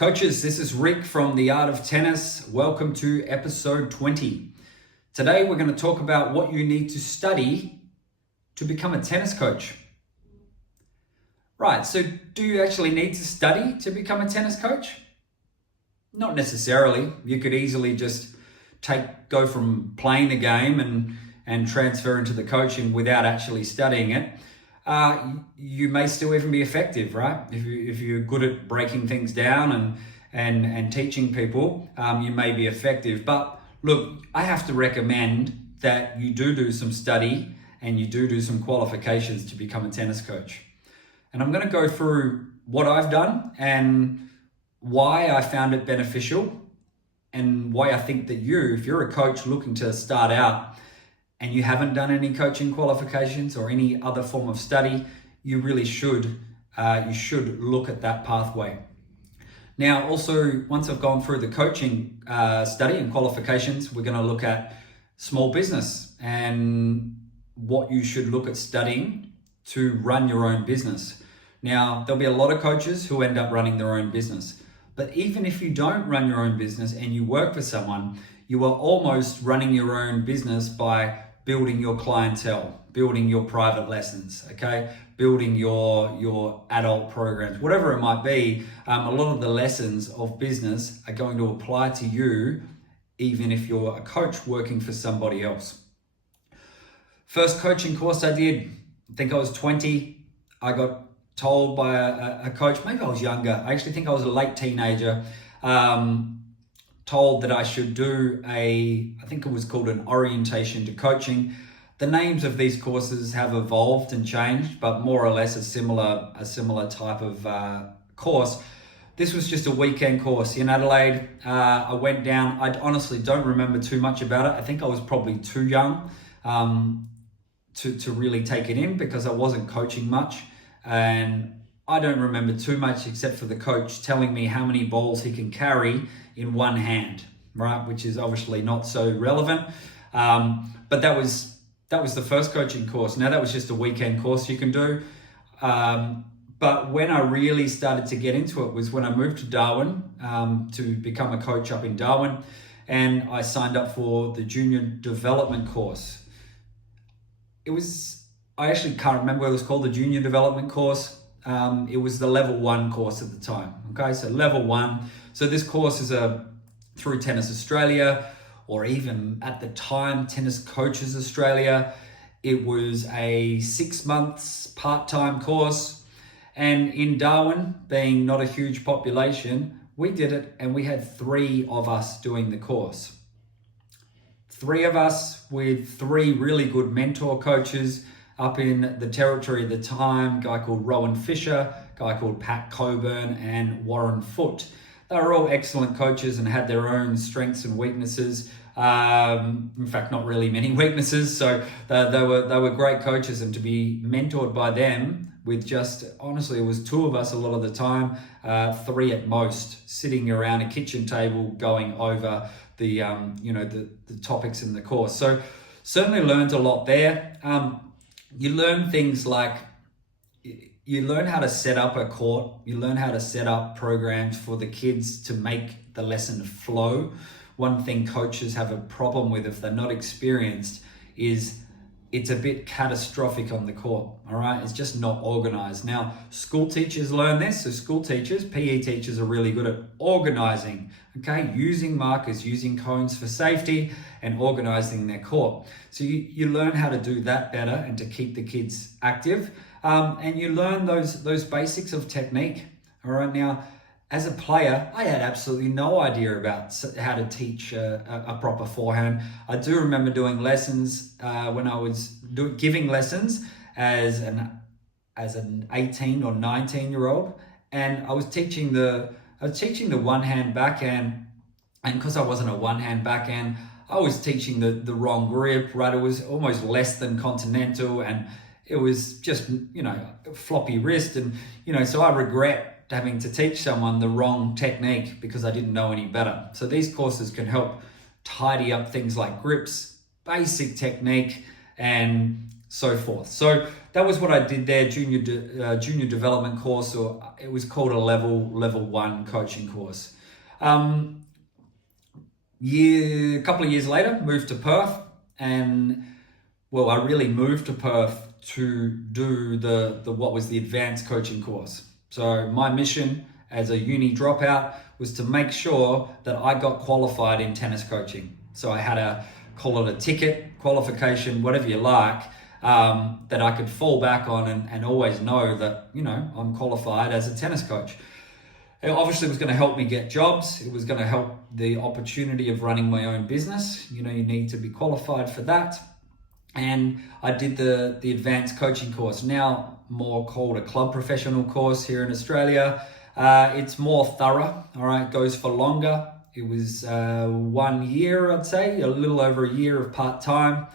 Coaches, this is Rick from The Art of Tennis. Welcome to episode 20. Today we're going to talk about what you need to study to become a tennis coach. Right, so do you actually need to study to become a tennis coach? Not necessarily. You could easily just go from playing the game and transfer into the coaching without actually studying it. You may still even be effective, right? If you're good at breaking things down and teaching people, you may be effective. But look, I have to recommend that you do some study and you do some qualifications to become a tennis coach. And I'm going to go through what I've done and why I found it beneficial and why I think that if you're a coach looking to start out and you haven't done any coaching qualifications or any other form of study, you really should look at that pathway. Now, also, once I've gone through the coaching study and qualifications, we're going to look at small business and what you should look at studying to run your own business. Now, there'll be a lot of coaches who end up running their own business. But even if you don't run your own business and you work for someone, you are almost running your own business by building your clientele, building your private lessons, okay? Building your adult programs, whatever it might be. A lot of the lessons of business are going to apply to you, even if you're a coach working for somebody else. First coaching course I did, I think I was 20. I got told by a coach, maybe I was younger. I actually think I was a late teenager, told that I should do I think it was called an orientation to coaching. The names of these courses have evolved and changed, but more or less a similar type of course. This was just a weekend course in Adelaide. I went down. I honestly don't remember too much about it. I think I was probably too young to really take it in because I wasn't coaching much. And I don't remember too much except for the coach telling me how many balls he can carry in one hand, right? Which is obviously not so relevant. But that was the first coaching course. Now that was just a weekend course you can do. But when I really started to get into it was when I moved to Darwin to become a coach up in Darwin. And I signed up for the junior development course. I actually can't remember what it was called, the junior development course. It was the level 1 course at the time. Okay, so level 1. So this course is through Tennis Australia, or even at the time, Tennis Coaches Australia. It was a 6 months part-time course. And in Darwin, being not a huge population, we did it and we had 3 of us doing the course. 3 of us with 3 really good mentor coaches up in the territory at the time, a guy called Rowan Fisher, a guy called Pat Coburn, and Warren Foote. They were all excellent coaches and had their own strengths and weaknesses. In fact, not really many weaknesses. So they were great coaches, and to be mentored by them with just, honestly, it was 2 of us a lot of the time, 3 at most, sitting around a kitchen table going over the topics in the course. So certainly learned a lot there. You learn things like, you learn how to set up a court, you learn how to set up programs for the kids to make the lesson flow. One thing coaches have a problem with if they're not experienced is it's a bit catastrophic on the court, all right? It's just not organized. Now, school teachers learn this. So school teachers, PE teachers are really good at organizing, okay? Using markers, using cones for safety and organizing their court. So you learn how to do that better and to keep the kids active. And you learn those basics of technique, all right? Now, as a player, I had absolutely no idea about how to teach a proper forehand. I do remember doing lessons when I was giving lessons as an 18 or 19-year-old, and I was teaching the one-hand backhand, and because I wasn't a one-hand backhand, I was teaching the wrong grip, right? It was almost less than continental, and it was just floppy wrist, and so I regret having to teach someone the wrong technique because I didn't know any better. So these courses can help tidy up things like grips, basic technique, and so forth. So that was what I did there, junior development course, or it was called a level 1 coaching course. A couple of years later, moved to Perth, and well, I really moved to Perth to do the what was the advanced coaching course. So my mission as a uni dropout was to make sure that I got qualified in tennis coaching. So I had a, call it a ticket, qualification, whatever you like, that I could fall back on and always know that, you know, I'm qualified as a tennis coach. It obviously was going to help me get jobs. It was going to help the opportunity of running my own business. You know, you need to be qualified for that. And I did the advanced coaching course, now more called a club professional course here in Australia. It's more thorough, all right, goes for longer. It was 1 year, I'd say, a little over a year of part-time,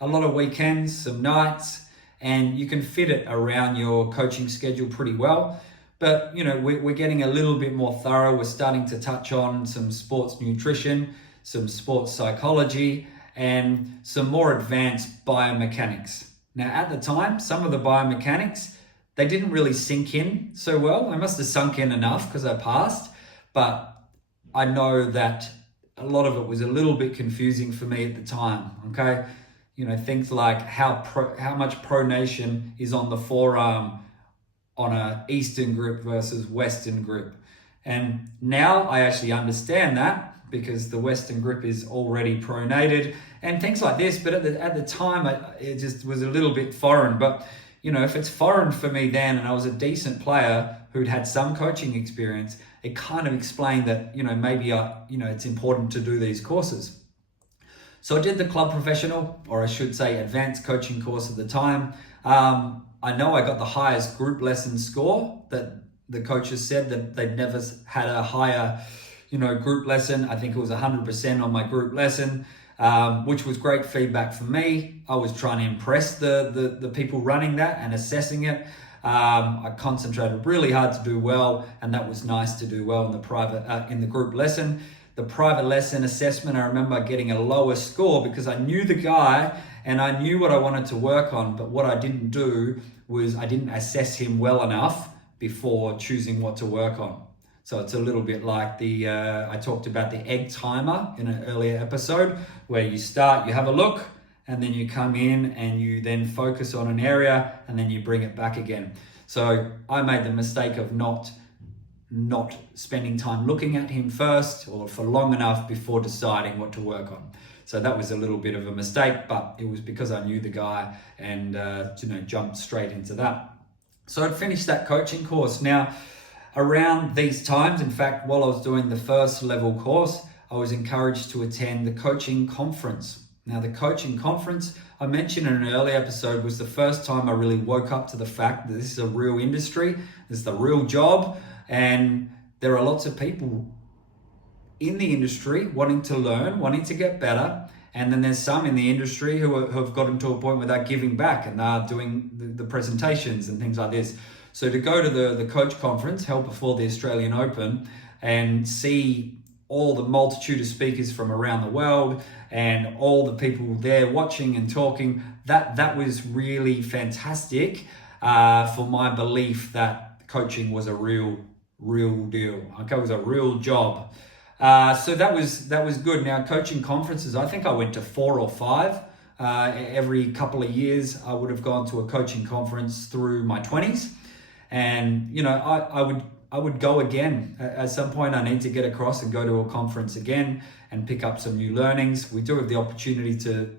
a lot of weekends, some nights, and you can fit it around your coaching schedule pretty well. But, you know, we're getting a little bit more thorough. We're starting to touch on some sports nutrition, some sports psychology, and some more advanced biomechanics. Now, at the time, some of the biomechanics, they didn't really sink in so well. They must have sunk in enough because I passed, but I know that a lot of it was a little bit confusing for me at the time, okay? You know, things like how much pronation is on the forearm on a Eastern grip versus Western grip. And now I actually understand that because the Western grip is already pronated and things like this. But at the time, it just was a little bit foreign. But, you know, if it's foreign for me then, and I was a decent player who'd had some coaching experience, it kind of explained that, you know, maybe it's important to do these courses. So I did the club professional, or I should say advanced coaching course at the time. I know I got the highest group lesson score. That the coaches said that they'd never had a higher, you know, group lesson. I think it was 100% on my group lesson, which was great feedback for me. I was trying to impress the people running that and assessing it. I concentrated really hard to do well, and that was nice to do well in the group lesson. The private lesson assessment, I remember getting a lower score because I knew the guy and I knew what I wanted to work on, but what I didn't do was I didn't assess him well enough before choosing what to work on. So it's a little bit like I talked about the egg timer in an earlier episode, where you start, you have a look, and then you come in and you then focus on an area and then you bring it back again. So I made the mistake of not spending time looking at him first or for long enough before deciding what to work on. So that was a little bit of a mistake, but it was because I knew the guy and jumped straight into that. So I'd finished that coaching course. Now, around these times, in fact, while I was doing the first level course, I was encouraged to attend the coaching conference. Now, the coaching conference, I mentioned in an earlier episode, was the first time I really woke up to the fact that this is a real industry, this is the real job, and there are lots of people in the industry wanting to learn, wanting to get better, and then there's some in the industry who have gotten to a point where they're giving back and they're doing the presentations and things like this. So to go to the coach conference held before the Australian Open and see all the multitude of speakers from around the world and all the people there watching and talking, that was really fantastic for my belief that coaching was a real deal. Okay, it was a real job. So that was good. Now, coaching conferences, I think I went to 4 or 5. Every couple of years, I would have gone to a coaching conference through my 20s. And, you know, I would go again. At some point, I need to get across and go to a conference again and pick up some new learnings. We do have the opportunity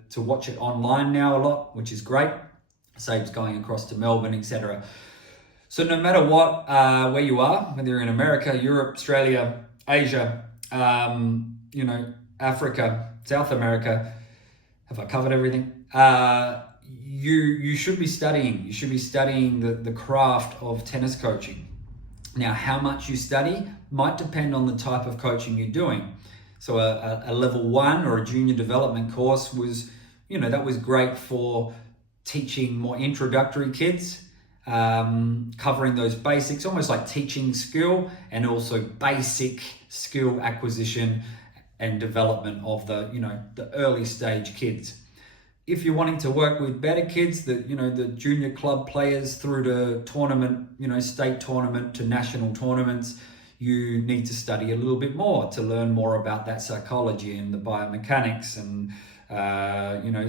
to watch it online now a lot, which is great. Saves going across to Melbourne, etc. So no matter what, where you are, whether you're in America, Europe, Australia, Asia, Africa, South America, have I covered everything? You should be studying. You should be studying the craft of tennis coaching. Now, how much you study might depend on the type of coaching you're doing. So a level 1 or a junior development course was, that was great for teaching more introductory kids, covering those basics, almost like teaching skill, and also basic skill acquisition and development of the early stage kids. if you're wanting to work with better kids, the junior club players through to tournament, state tournament to national tournaments, you need to study a little bit more to learn more about that psychology and the biomechanics and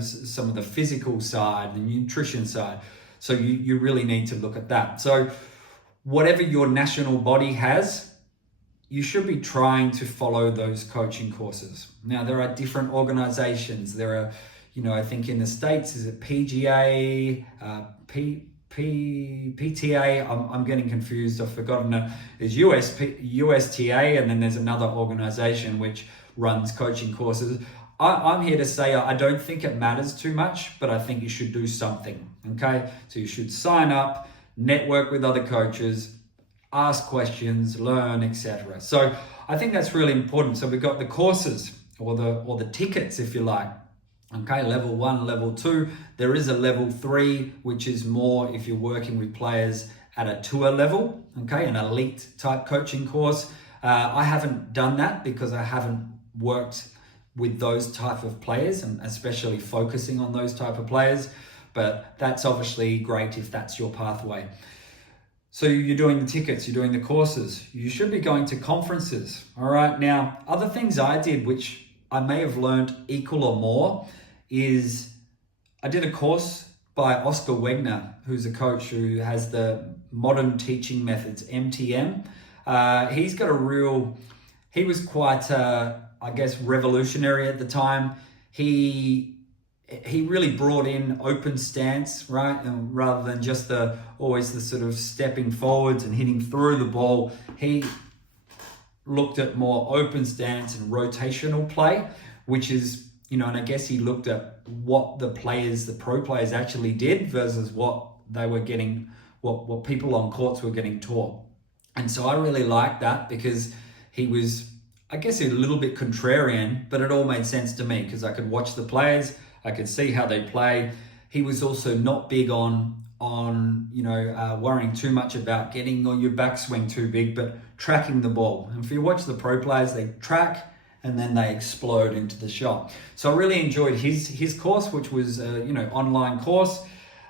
some of the physical side, the nutrition side. So you really need to look at that. So whatever your national body has, you should be trying to follow those coaching courses. Now, there are different organizations. There are, I think in the States, is it PGA, PTA? I'm getting confused. I've forgotten. There's USTA, and then there's another organization which runs coaching courses. I'm here to say I don't think it matters too much, but I think you should do something, okay? So you should sign up, network with other coaches, ask questions, learn, etc. So I think that's really important. So we've got the courses or the tickets, if you like. Okay, level 1, level 2. There is a level 3, which is more if you're working with players at a tour level, okay, an elite type coaching course. I haven't done that because I haven't worked with those type of players and especially focusing on those type of players, but that's obviously great if that's your pathway. So you're doing the tickets, you're doing the courses, you should be going to conferences. All right, now other things I did which I may have learned equal or more is I did a course by Oscar Wegner, who's a coach who has the modern teaching methods, MTM. He's got he was quite I guess revolutionary at the time. He really brought in open stance, right? And rather than just always the sort of stepping forwards and hitting through the ball, he looked at more open stance and rotational play, which is, and I guess he looked at what the pro players actually did versus what they were getting, what people on courts were getting taught. And so I really liked that because he was, I guess, a little bit contrarian, but it all made sense to me because I could watch the players, I could see how they play. He was also not big on worrying too much about getting your backswing too big, but tracking the ball. And if you watch the pro players, they track and then they explode into the shot. So I really enjoyed his course, which was online course.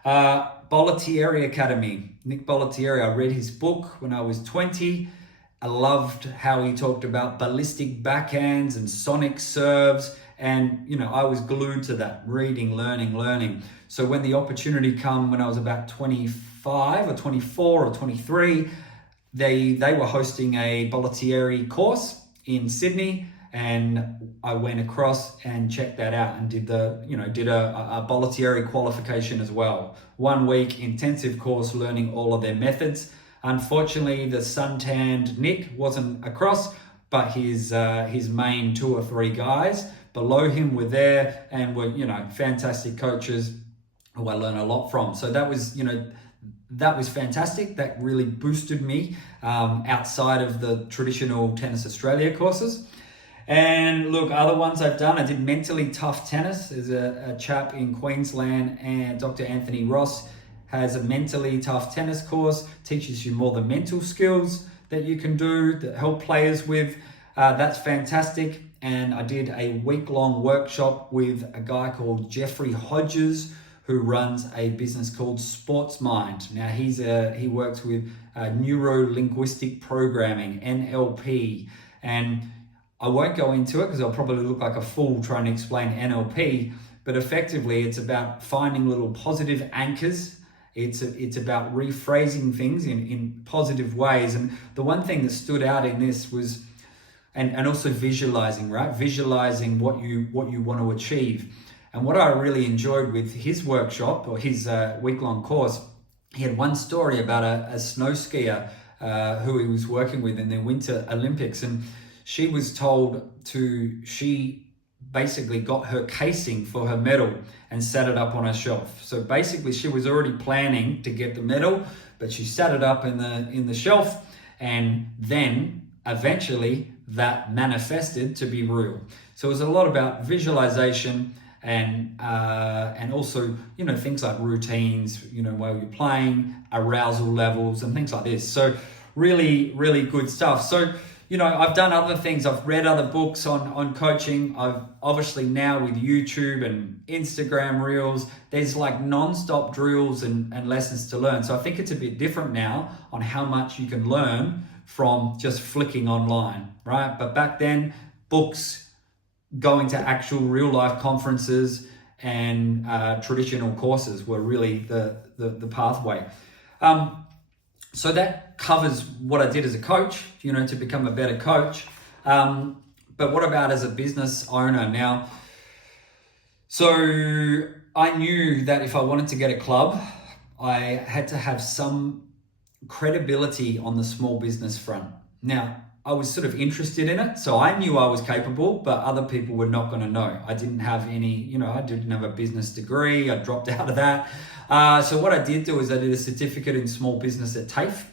Bollettieri Academy, Nick Bollettieri. I read his book when I was 20. I loved how he talked about ballistic backhands and sonic serves. And, I was glued to that, reading, learning. So when the opportunity came when I was about 25 or 24 or 23, they were hosting a Bollettieri course in Sydney. And I went across and checked that out and did a Bollettieri qualification as well. 1 week intensive course learning all of their methods. Unfortunately, the suntanned Nick wasn't across, but his main 2 or 3 guys below him were there and were, fantastic coaches who I learned a lot from. So that was fantastic. That really boosted me outside of the traditional Tennis Australia courses. And look, other ones I've done, I did Mentally Tough Tennis. There's a chap in Queensland, and Dr. Anthony Ross has a Mentally Tough Tennis course, teaches you more the mental skills that you can do, that help players with. That's fantastic. And I did a week-long workshop with a guy called Jeffrey Hodges, who runs a business called Sports Mind. Now he works with neuro-linguistic programming, NLP, and I won't go into it because I'll probably look like a fool trying to explain NLP, but effectively it's about finding little positive anchors. It's about rephrasing things in positive ways. And the one thing that stood out in this was, and also visualizing, right? Visualizing what you want to achieve. And what I really enjoyed with his workshop or his week-long course, he had one story about a snow skier who he was working with in the Winter Olympics. And she basically got her casing for her medal and sat it up on her shelf. So basically she was already planning to get the medal, but she sat it up in the shelf, and then eventually that manifested to be real. So it was a lot about visualization and also, things like routines, while you're playing, arousal levels and things like this. So really, really good stuff. So, I've done other things. I've read other books on coaching. I've obviously now with YouTube and Instagram Reels, there's like non-stop drills and lessons to learn. So I think it's a bit different now on how much you can learn from just flicking online, right? But back then, books, going to actual real life conferences and traditional courses were really the pathway. So that covers what I did as a coach, to become a better coach. But what about as a business owner now? So I knew that if I wanted to get a club, I had to have some credibility on the small business front. Now, I was sort of interested in it, so I knew I was capable, but other people were not going to know. I didn't have any, I didn't have a business degree. I dropped out of that. So what I did do is I did a certificate in small business at TAFE,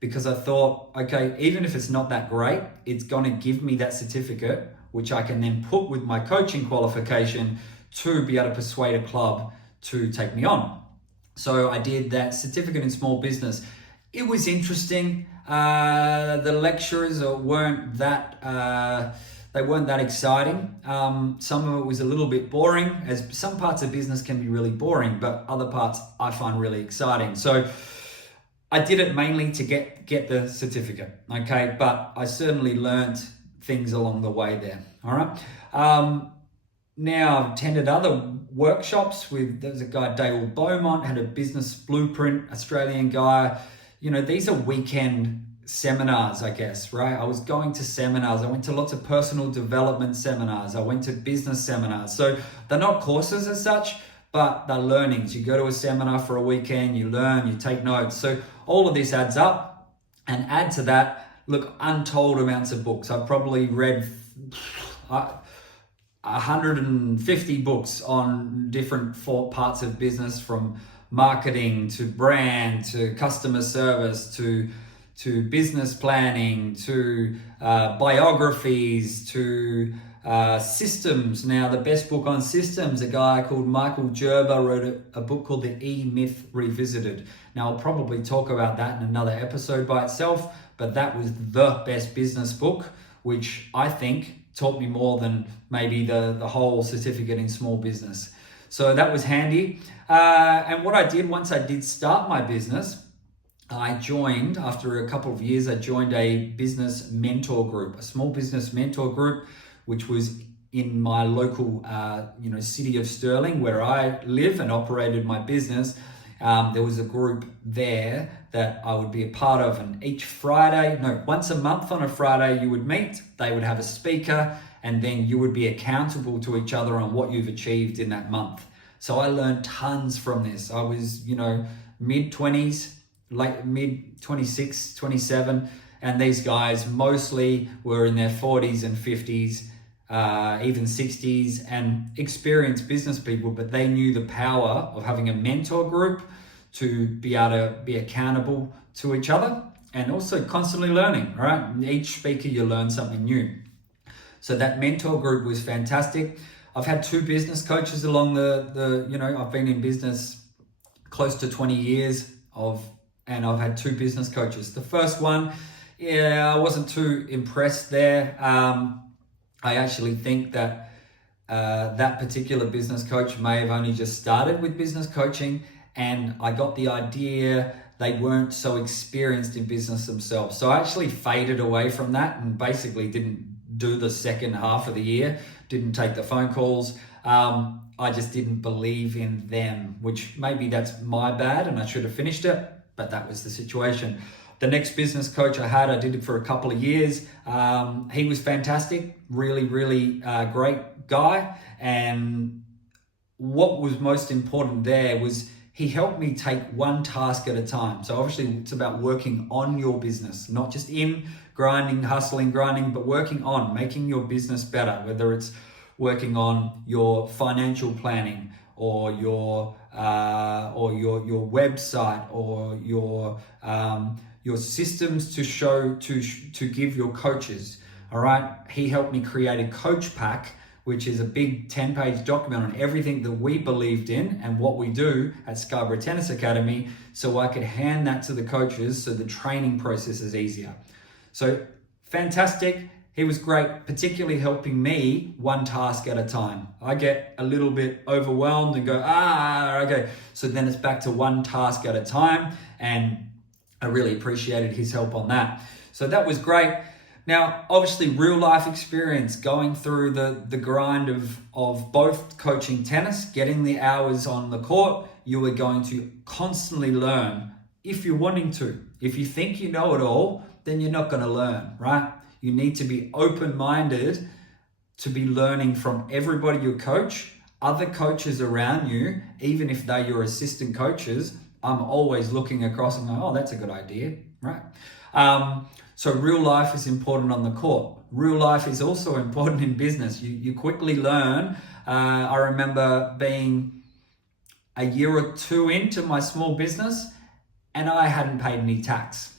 because I thought, okay, even if it's not that great, it's going to give me that certificate, which I can then put with my coaching qualification to be able to persuade a club to take me on. So I did that certificate in small business. It was interesting. The lecturers weren't that exciting. Some of it was a little bit boring, as some parts of business can be really boring, but other parts I find really exciting. So I did it mainly to get the certificate, okay? But I certainly learned things along the way there, all right? Now I've attended other workshops there's a guy, Dale Beaumont, had a business blueprint, Australian guy. These are weekend seminars, I guess, right? I was going to seminars. I went to lots of personal development seminars. I went to business seminars. So they're not courses as such, but they're learnings. You go to a seminar for a weekend, you learn, you take notes. So all of this adds up, and add to that, look, untold amounts of books. I've probably read 150 books on different parts of business, from marketing to brand to customer service to business planning to biographies to systems. Now, the best book on systems, a guy called Michael Gerber wrote a book called The E-Myth Revisited. Now, I'll probably talk about that in another episode by itself, but that was the best business book, which I think taught me more than maybe the whole certificate in small business. So that was handy. And what I did once I did start my business, I joined, after a couple of years, I joined a business mentor group, a small business mentor group, which was in my local, city of Stirling, where I live and operated my business. There was a group there that I would be a part of, and once a month on a Friday you would meet. They would have a speaker, and then you would be accountable to each other on what you've achieved in that month. So I learned tons from this. I was, mid-20s, late mid-26, 27, and these guys mostly were in their 40s and 50s, even 60s, and experienced business people, but they knew the power of having a mentor group to be able to be accountable to each other, and also constantly learning, right? Each speaker, you learn something new. So that mentor group was fantastic. I've had 2 business coaches along I've been in business close to 20 years and I've had 2 business coaches. The first one, I wasn't too impressed there. I actually think that that particular business coach may have only just started with business coaching, and I got the idea they weren't so experienced in business themselves. So I actually faded away from that and basically didn't do the second half of the year, didn't take the phone calls. I just didn't believe in them, which maybe that's my bad and I should have finished it, but that was the situation. The next business coach I did it for a couple of years. He was fantastic, really, really great guy. And what was most important there was he helped me take one task at a time. So obviously it's about working on your business, not just in hustling, grinding, but working on making your business better, whether it's working on your financial planning or your website or your systems to give your coaches. All right. He helped me create a coach pack, which is a big 10-page document on everything that we believed in and what we do at Scarborough Tennis Academy, so I could hand that to the coaches so the training process is easier. So fantastic. He was great, particularly helping me one task at a time. I get a little bit overwhelmed and go, okay. So then it's back to one task at a time, and I really appreciated his help on that. So that was great. Now, obviously, real life experience, going through the grind of both coaching tennis, getting the hours on the court, you are going to constantly learn if you're wanting to. If you think you know it all, then you're not going to learn, right? You need to be open-minded to be learning from everybody you coach, other coaches around you, even if they're your assistant coaches. I'm always looking across and going, oh, that's a good idea, right? So real life is important on the court. Real life is also important in business. You quickly learn. I remember being a year or two into my small business, and I hadn't paid any tax.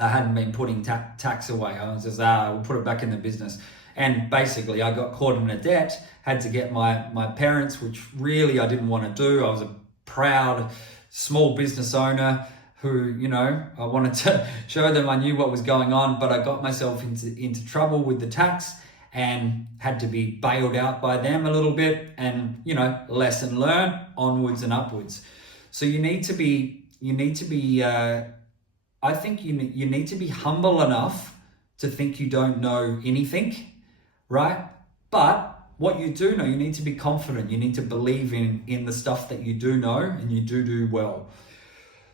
I hadn't been putting tax away. I was just, we'll put it back in the business. And basically I got caught in a debt, had to get my parents, which really I didn't want to do. I was a proud small business owner who, I wanted to show them I knew what was going on, but I got myself into trouble with the tax and had to be bailed out by them a little bit, and, lesson learned, onwards and upwards. So you need to be I think you need to be humble enough to think you don't know anything, right? But what you do know, you need to be confident. You need to believe in the stuff that you do know, and you do well.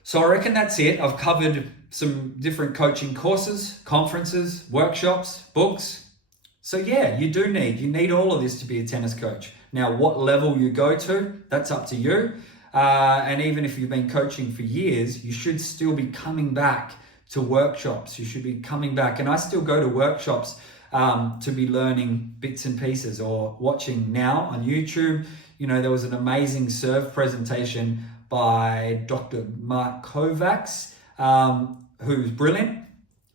So I reckon that's it. I've covered some different coaching courses, conferences, workshops, books. So yeah, you need all of this to be a tennis coach. Now, what level you go to, that's up to you. And even if you've been coaching for years, you should still be coming back to workshops. You should be coming back. And I still go to workshops to be learning bits and pieces, or watching now on YouTube. There was an amazing serve presentation by Dr. Mark Kovacs, who's brilliant.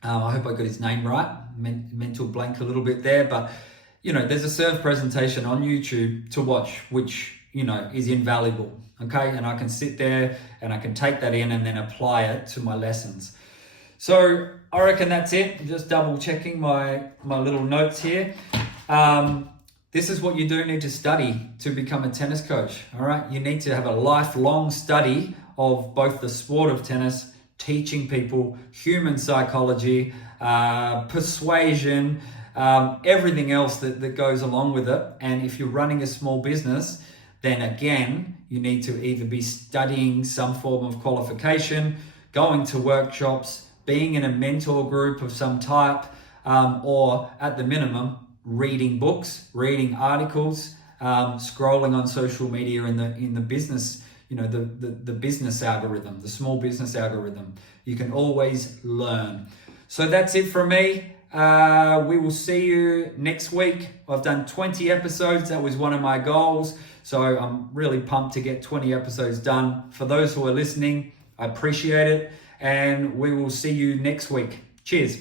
I hope I got his name right. Mental blank a little bit there. But, there's a serve presentation on YouTube to watch, which, is invaluable. Okay, and I can sit there and I can take that in and then apply it to my lessons. So I reckon that's it. I'm just double checking my little notes here. This is what you do need to study to become a tennis coach. All right, you need to have a lifelong study of both the sport of tennis, teaching people, human psychology, persuasion, everything else that goes along with it. And if you're running a small business, then again, you need to either be studying some form of qualification, going to workshops, being in a mentor group of some type, or at the minimum, reading books, reading articles, scrolling on social media in the business, the business algorithm, the small business algorithm. You can always learn. So that's it from me. We will see you next week. I've done 20 episodes. That was one of my goals. So I'm really pumped to get 20 episodes done. For those who are listening, I appreciate it. And we will see you next week. Cheers.